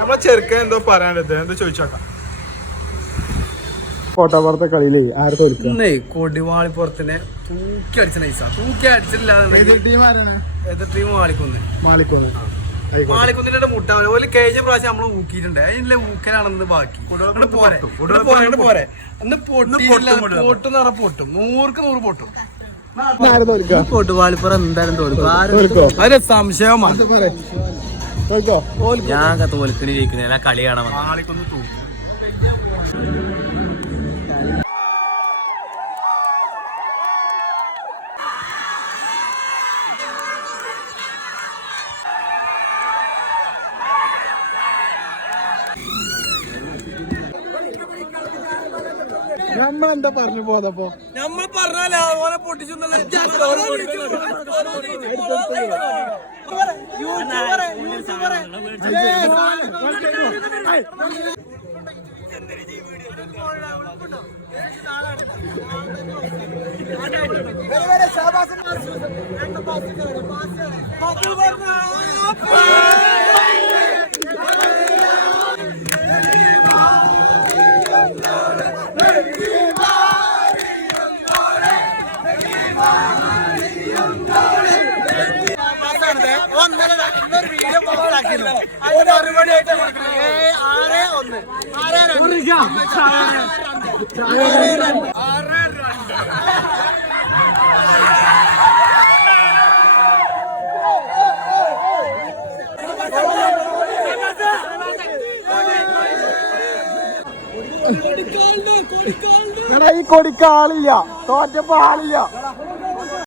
നമ്മളെ ചെറുക്കൻ എന്തോ പറയാനത് എന്തോ ചോദിച്ചോക്കാം. കോട്ടാപ്പുറത്തെ കളിയിലേ ആർക്കും കൊടിവാളിപ്പുറത്തിനെ തൂക്കി അടിച്ച നൈസാ. തൂക്കി അടിച്ചില്ല. എതിർ ടീം മാളിക്കുന്നിന്റെ മുട്ട ഒരു കഴിഞ്ഞ പ്രാവശ്യം നമ്മള് ഊക്കിയിട്ടുണ്ട്. അതിന്റെ ഊക്കലാണെന്ന് ബാക്കി പോരെ അന്ന് പൊട്ടുന്ന പറഞ്ഞ പൊട്ടും 100% പൊട്ടും. കൊടിവാളിപ്പുറം എന്തായാലും തോൽക്കും. അതിന് സംശയമാണ്. ഞാൻ തോൽക്കണി ജയിക്കണ കളി കാണാൻ മാളിക്കുന്ന് തൂക്കും. നമ്മളെന്താ പറഞ്ഞു പോതപ്പോ നമ്മൾ പറഞ്ഞാലേ ഓനെ പൊട്ടിച്ചു. ഈ കൊടിക്ക് ആളില്ല, തോറ്റപ്പോ ആളില്ല.